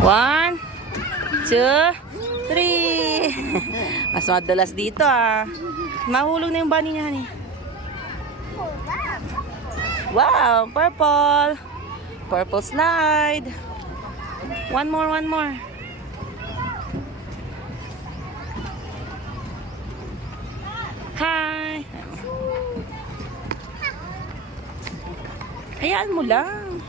One, two, three. Mas madalas dito ah. Mahulog na yung bunny niya, honey. Wow, purple. Purple slide. One more, one more. Hi. Hayaan mo lang.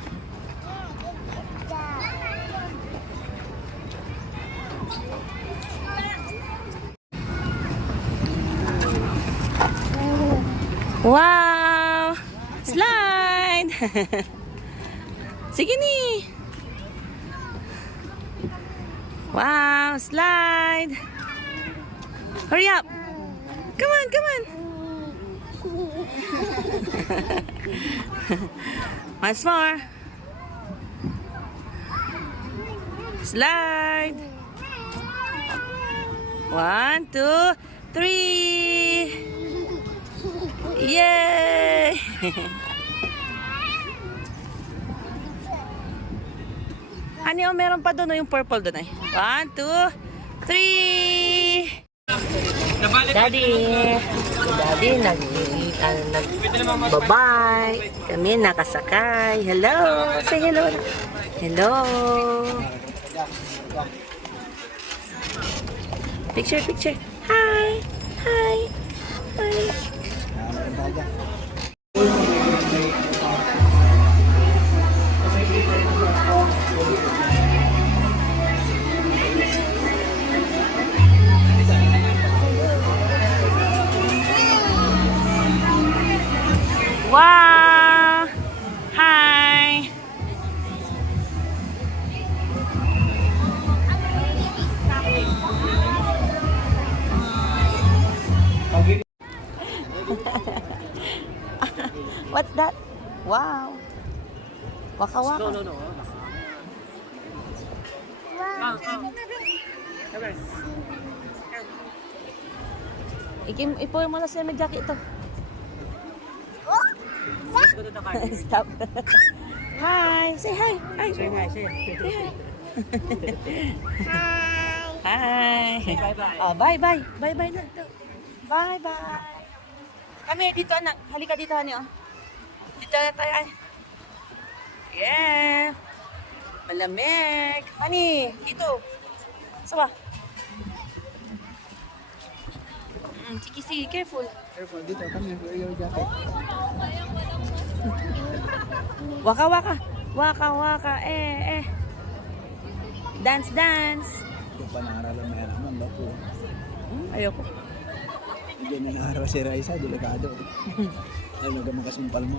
Wow! Slide! Sige ni! Wow! Slide! Hurry up! Come on, come on! Once more! Slide! 1, 2, 3! Yay! Ano, meron pa doon, yung purple doon ay. 1, 2, 3! Daddy! Daddy, bye-bye! Kami nakasakay. Hello! Say hello! Hello! Picture, picture! Hi! Hi! Hi! Wow! Hi! What's that? Wow! Waka waka. No. Wow! Ipuin mo na siya may jacket ito. Stop. Hi. Say hi. Hi. Say hi. Say hi. Hi. Bye-bye. Oh, bye-bye. Bye-bye na. Bye-bye. Kami dito, anak. Halika dito, honey. Oh. Dito na tayo. Ay. Yeah. Malamig. Honey, dito. Saba. Sige, careful. Careful dito, kami your jacket. Waka waka. Waka waka. Dance dance. Ito pa naaralan na yan naman, bako. Ayoko. Hindi na naaral si Raisa, delikado. Ano ka makasumpal mo.